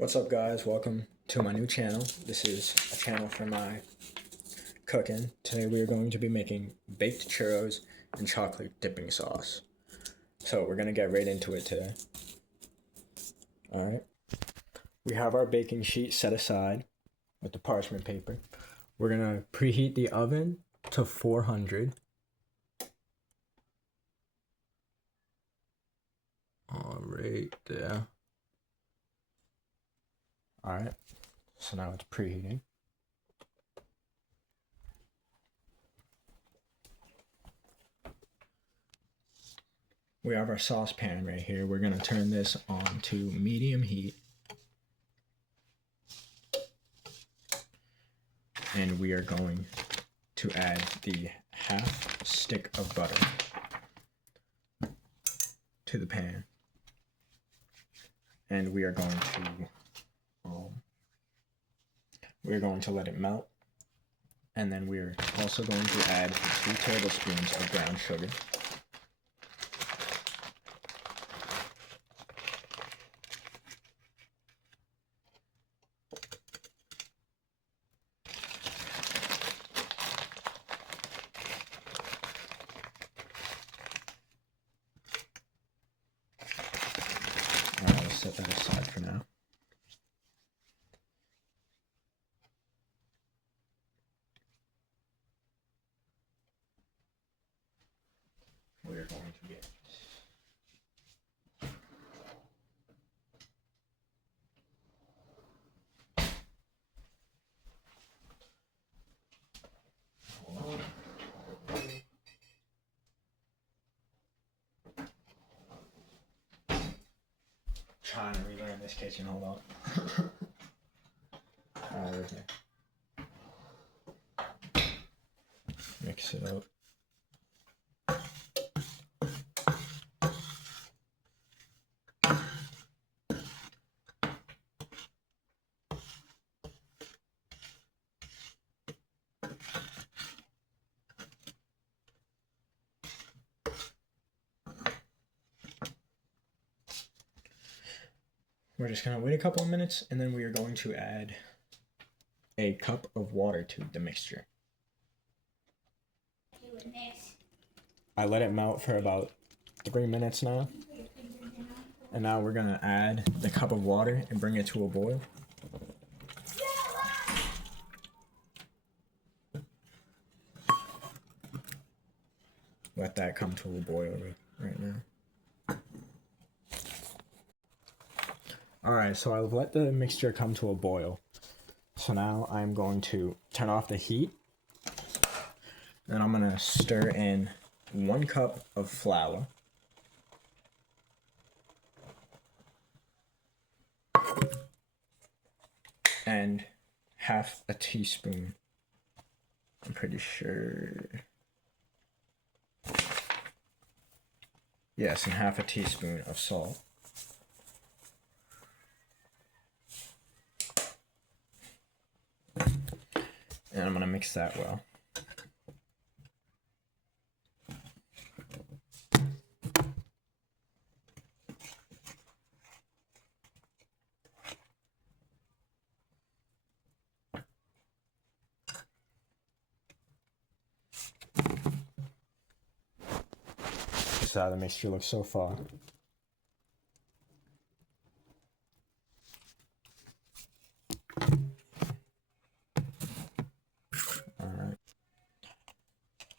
What's up, guys? Welcome to my new channel. This is a channel for my cooking. Today we are going to be making baked churros and chocolate dipping sauce. So we're going to get right into it today. Alright. We have our baking sheet set aside with the parchment paper. We're going to preheat the oven to 400. Right there. Alright, so now it's preheating. We have our saucepan right here. We're going to turn this on to medium heat. And we are going to add the half stick of butter to the pan. And we are going to let it melt, and then we're also going to add 2 tablespoons of brown sugar. Alright, I'll set that aside for now. We're going to get trying to relearn this kitchen, hold on. Alright, mix it up. We're just going to wait a couple of minutes, and then we are going to add a cup of water to the mixture. I let it melt for about 3 minutes now. And now we're going to add the cup of water and bring it to a boil. Let that come to a boil right now. Alright, so I've let the mixture come to a boil. So now I'm going to turn off the heat. And I'm going to stir in 1 cup of flour. And half a teaspoon. I'm pretty sure. Yes, and half a teaspoon of salt. And I'm going to mix that well. This is how the mixture looks so far.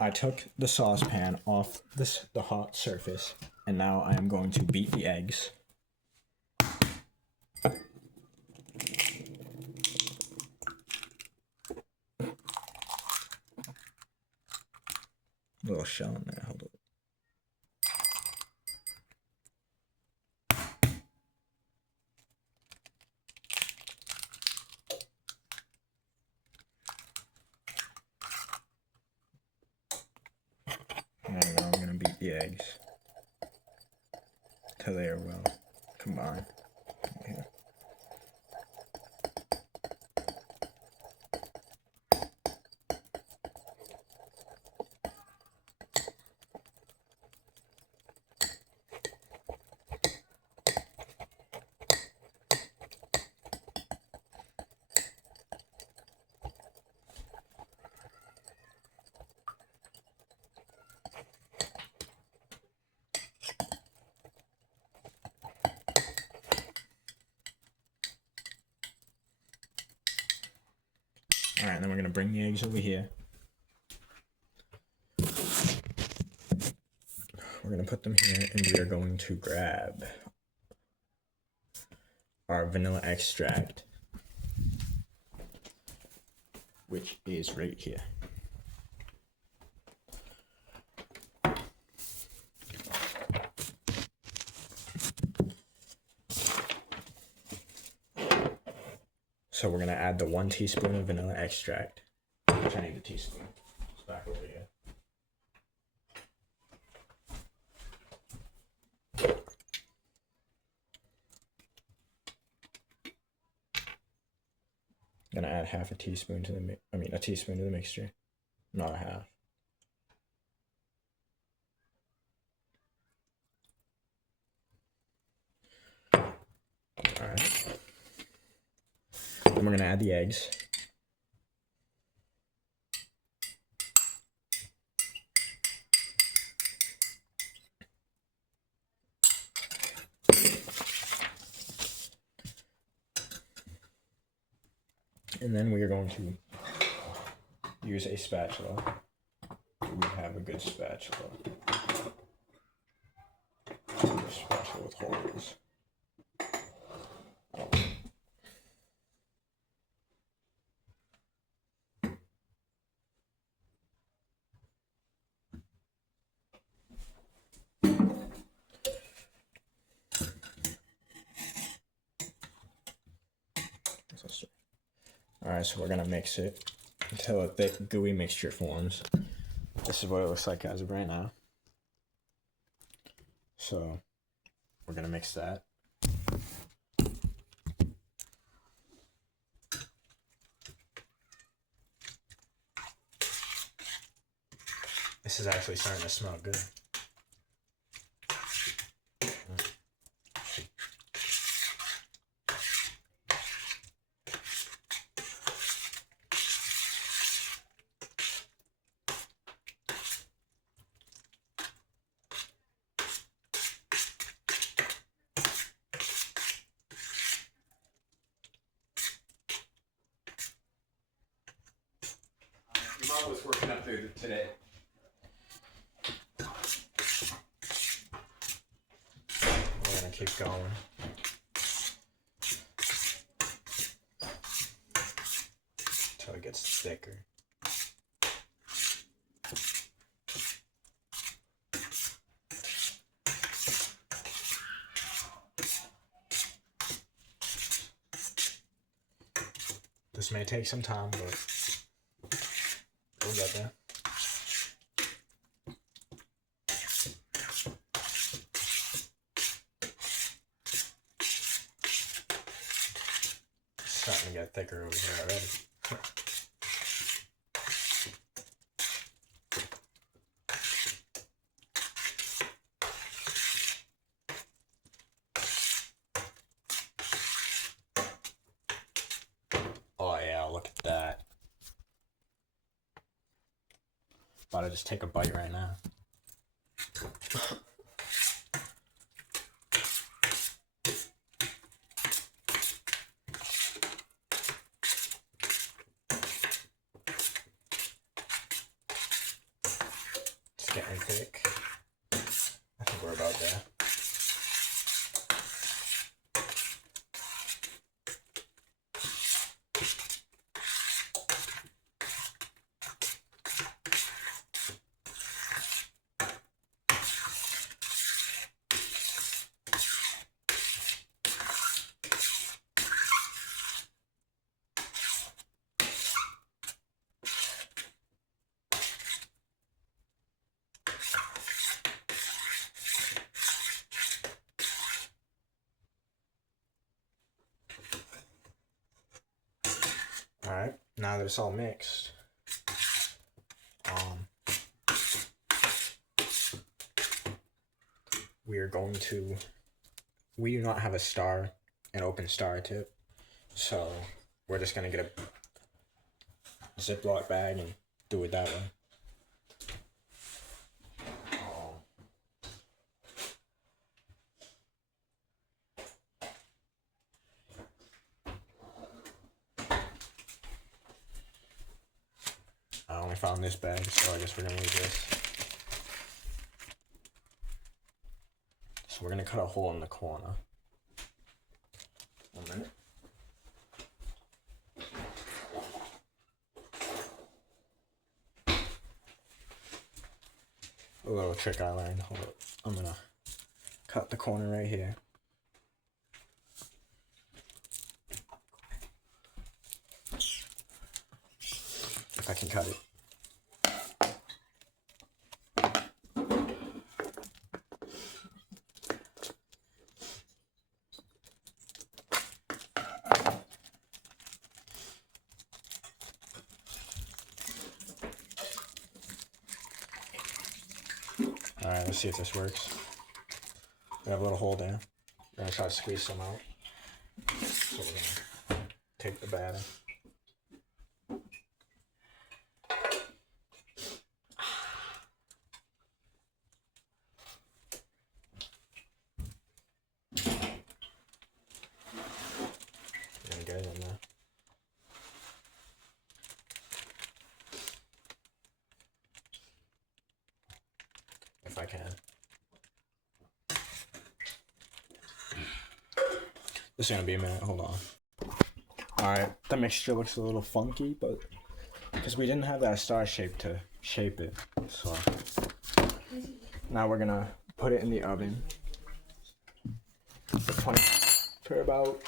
I took the saucepan off the hot surface, and now I am going to beat the eggs. A little shell in there, hold up. And now I'm going to beat the eggs till they are well combined. Okay. Alright, then we're going to bring the eggs over here. We're going to put them here, and we are going to grab our vanilla extract, which is right here. So we're going to add the 1 teaspoon of vanilla extract, which I need a teaspoon. It's back over here. I'm going to add half a teaspoon to the a teaspoon to the mixture, not a half. Alright. Then we're going to add the eggs. And then we are going to use a spatula. Do we have a good spatula? A spatula with holes. Oh. Alright, so we're going to mix it until a thick, gooey mixture forms. This is what it looks like as of right now. So, we're going to mix that. This is actually starting to smell good. Mom was working up through today. We're gonna keep going. Until it gets thicker. This may take some time, but we'll get there. It's starting to get thicker over here already. Oh yeah, look at that. About to just take a bite right now. It's getting thick. I think we're about there. Alright, now that it's all mixed, we do not have an open star tip, so we're just going to get a Ziploc bag and do it that way. found this bag, so I guess we're gonna use this. So we're gonna cut a hole in the corner. 1 minute. A little trick I learned. Hold up. I'm gonna cut the corner right here. If I can cut it. Alright, let's see if this works. We have a little hole there. We're gonna try to squeeze some out. So we're gonna take the batter. We're gonna get it in there. If I can. This is gonna be a minute, hold on. Alright, the mixture looks a little funky, but because we didn't have that star shape to shape it, so now we're gonna put it in the oven for about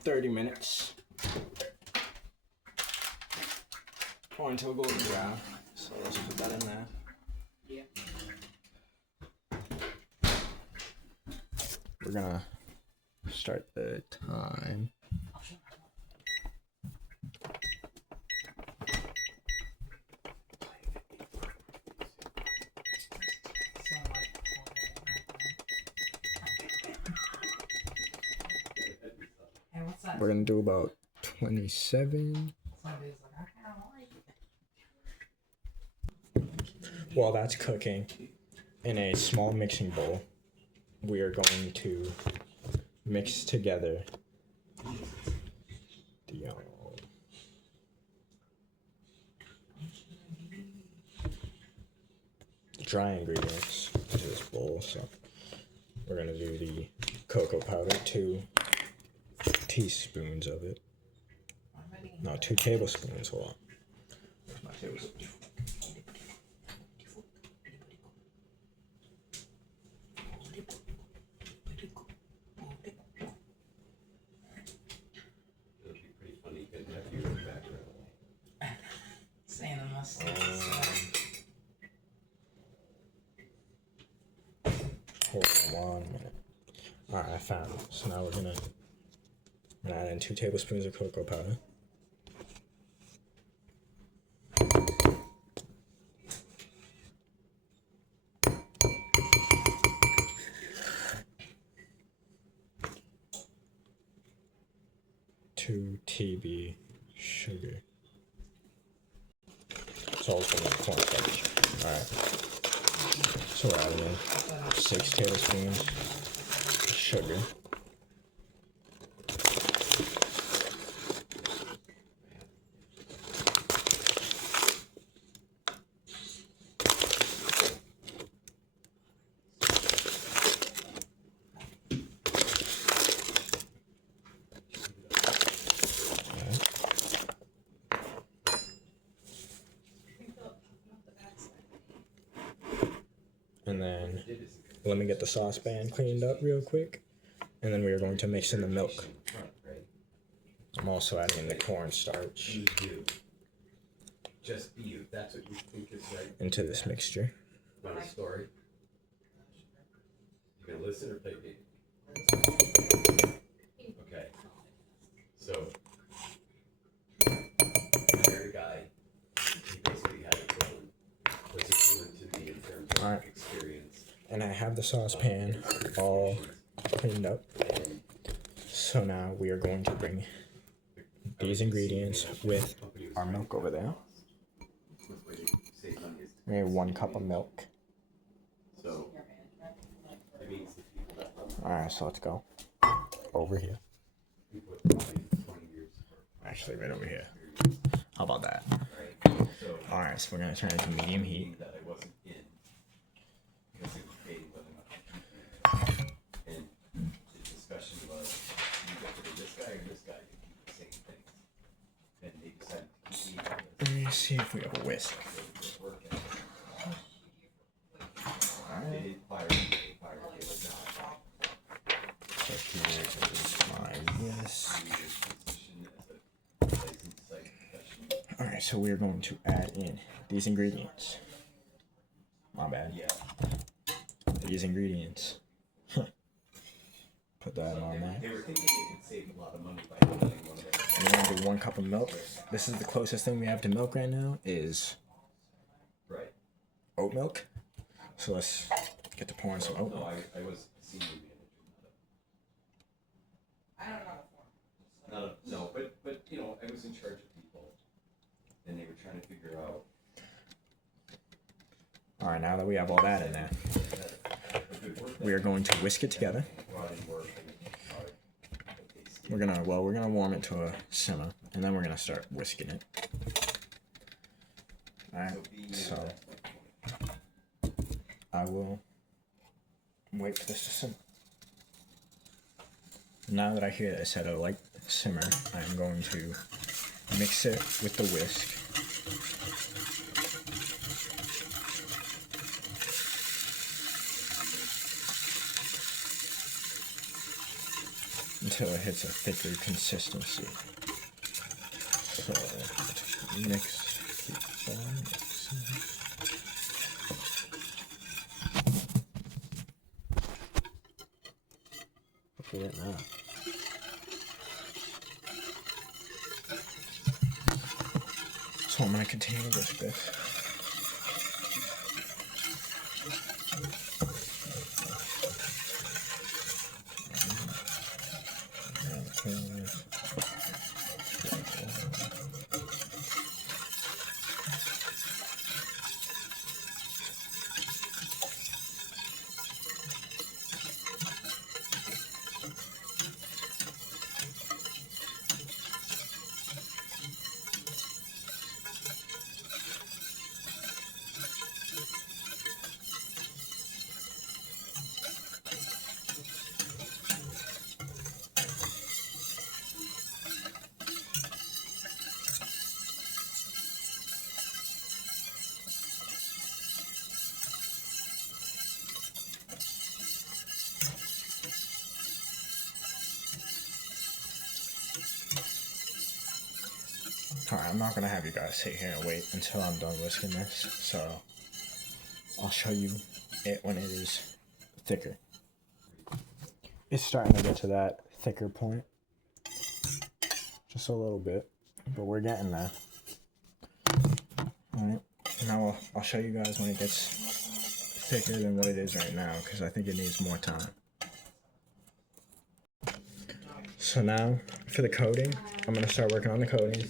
30 minutes. Or until it goes brown. So let's put that in there. Yeah. We're gonna start the time. We're gonna do about 27. While that's cooking, in a small mixing bowl, we are going to mix together the dry ingredients into this bowl. So we're gonna do the cocoa powder, 2 teaspoons of it. No, 2 tablespoons. Hold on. Where's my tablespoon? Hold on 1 minute. Alright, I found it. So now we're gonna add in 2 tablespoons of cocoa powder. Two TB sugar. Salt from the cornstarch. Alright. So we're adding in 6 tablespoons of sugar. And then let me get the saucepan cleaned up real quick. And then we are going to mix in the milk. I'm also adding in the cornstarch Just be you. That's what you think is right. into this mixture. Want a story? You gonna listen or play game? Okay. So, married guy, he basically had his own, was equivalent to me in terms of Alright. experience. And I have the saucepan all cleaned up. So now we are going to bring these ingredients with our milk over there. We have 1 cup of milk. So, it means the people that Alright, so let's go over here. people with 20 years. Actually, right over here. How about that? All right, so we're gonna turn it to medium heat. That I wasn't in because it was debating whether or not to keep it. And the discussion was, you go for this guy or this guy to keep the same things. And they decided to keep me. Let me see if we have a whisk. They didn't fire me, they fired me, it was not. So here is my whisk. All right, so we're going to add in these ingredients. My bad. Yeah. These ingredients. Put that on there. They were thinking they could save a lot of money by building one of them. And we're gonna do 1 cup of milk. This is the closest thing we have to milk right now is Right. oat milk. So let's get to pouring some oat No, milk. I was senior manager. I don't know the form. No, but you know, I was in charge of people, and they were trying to figure out. All right, now that we have all that in there, we are going to whisk it together. We're gonna warm it to a simmer, and then we're gonna start whisking it. All right, so I will wait for this to simmer. Now that I hear that I said a light simmer, I'm going to mix it with the whisk. Until it hits a thicker consistency. So mix, keep on mixing. Look at it now. So I'm going to continue to whisk this. Alright, I'm not going to have you guys sit here and wait until I'm done whisking this, so I'll show you it when it is thicker. It's starting to get to that thicker point. Just a little bit, but we're getting there. Alright, now I'll show you guys when it gets thicker than what it is right now, because I think it needs more time. So now, for the coating, I'm going to start working on the coating.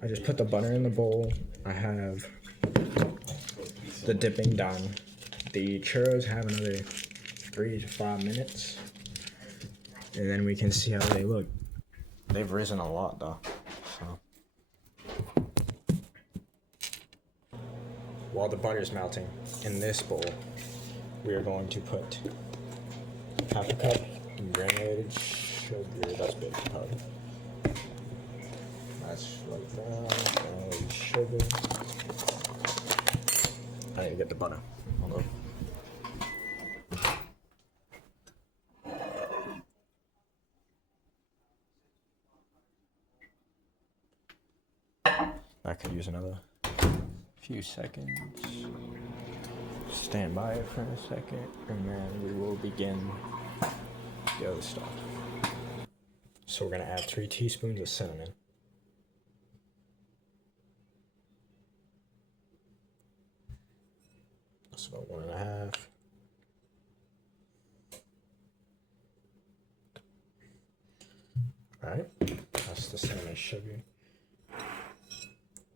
I just put the butter in the bowl. I have the dipping done. The churros have another 3 to 5 minutes. And then we can see how they look. They've risen a lot though. So. While the butter is melting, in this bowl, we are going to put half a cup of granulated sugar. That's big, probably. That's like that. Granulated sugar. I need to get the butter. Hold on. I could use another few seconds. Stand by it for a second, and then we will begin the other stuff. So we're gonna add 3 teaspoons of cinnamon. That's about 1.5. All right, that's the cinnamon sugar.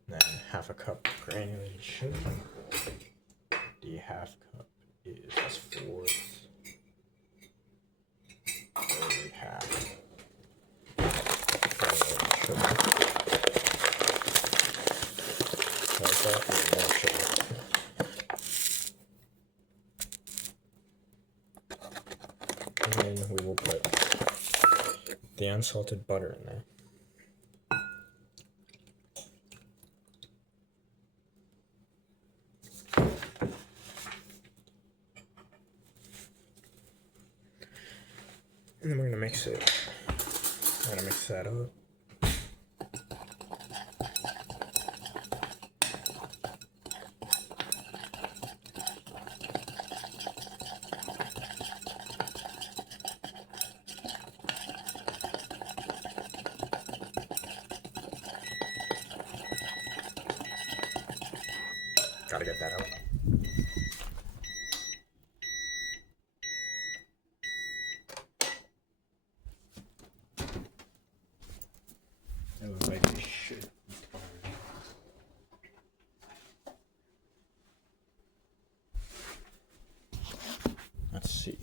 Then half a cup granulated sugar. The half cup is 1/4. Third half granulated sugar. that, and more sugar. And then we will put the unsalted butter in there. And then we're gonna mix it. I'm gonna mix that up. Gotta get that out. It looks like it should. Let's see.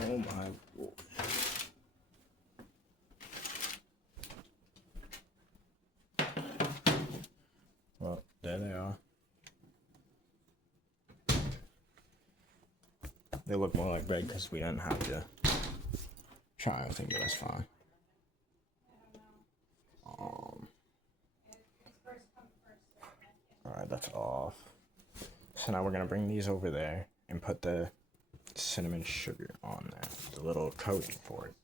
Oh my lord. Well, there they are. They look more like bread because we didn't have to try anything, but that's fine. Alright, that's off. So now we're gonna bring these over there and put the cinnamon sugar on there, the little coating for it.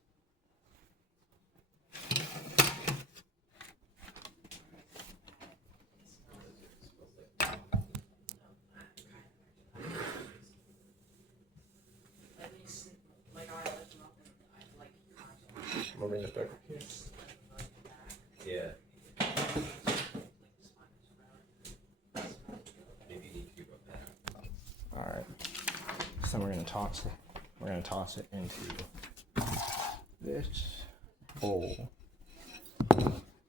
Moving the back here. Yeah. Maybe you need to give up that. Alright. So we're gonna toss it. We're gonna toss it into this bowl.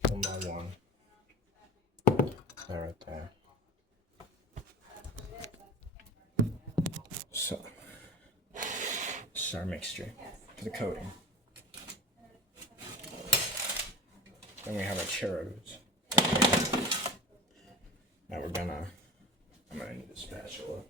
One by one. There, right there. So this is our mixture for the coating. Then we have our churros. Now I'm gonna need a spatula.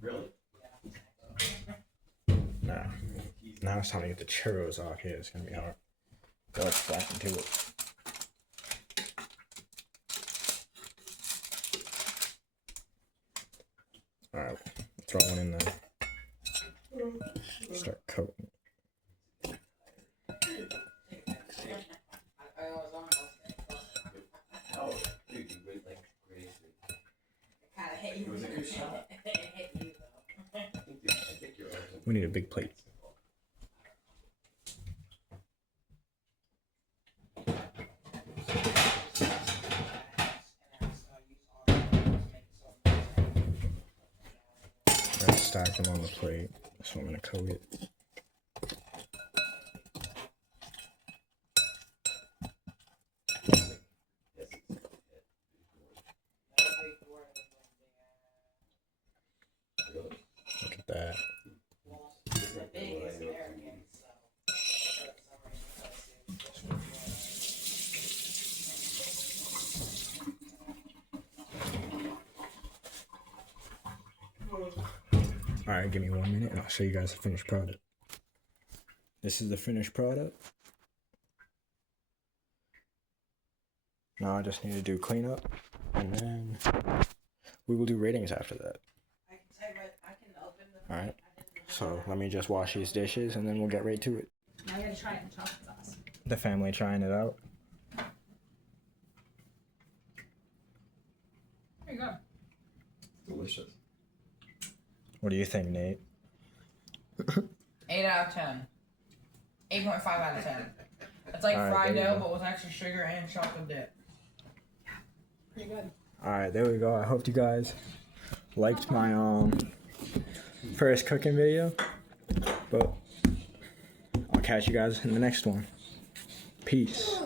Really? Now it's time to get the churros off here. It's gonna be hard. Go back into it. Alright, throw one in there. Start coating. Oh, dude, you went like crazy. It was a good shot. I think you're right. We need a big plate. I'm gonna stack them on the plate, so I'm gonna coat it. Look at that. Alright, give me 1 minute and I'll show you guys the finished product. This is the finished product. Now I just need to do cleanup and then we will do ratings after that. Alright, so let me just wash these dishes and then we'll get right to it. Now I gotta try it in chocolate sauce. The family trying it out. There you go. Delicious. What do you think, Nate? 8 out of 10. 8.5 out of 10. It's like Alright, fried there we dough, go. but with extra sugar and chocolate dip. Pretty good. Alright, there we go. I hope you guys liked my first cooking video. But I'll catch you guys in the next one. Peace.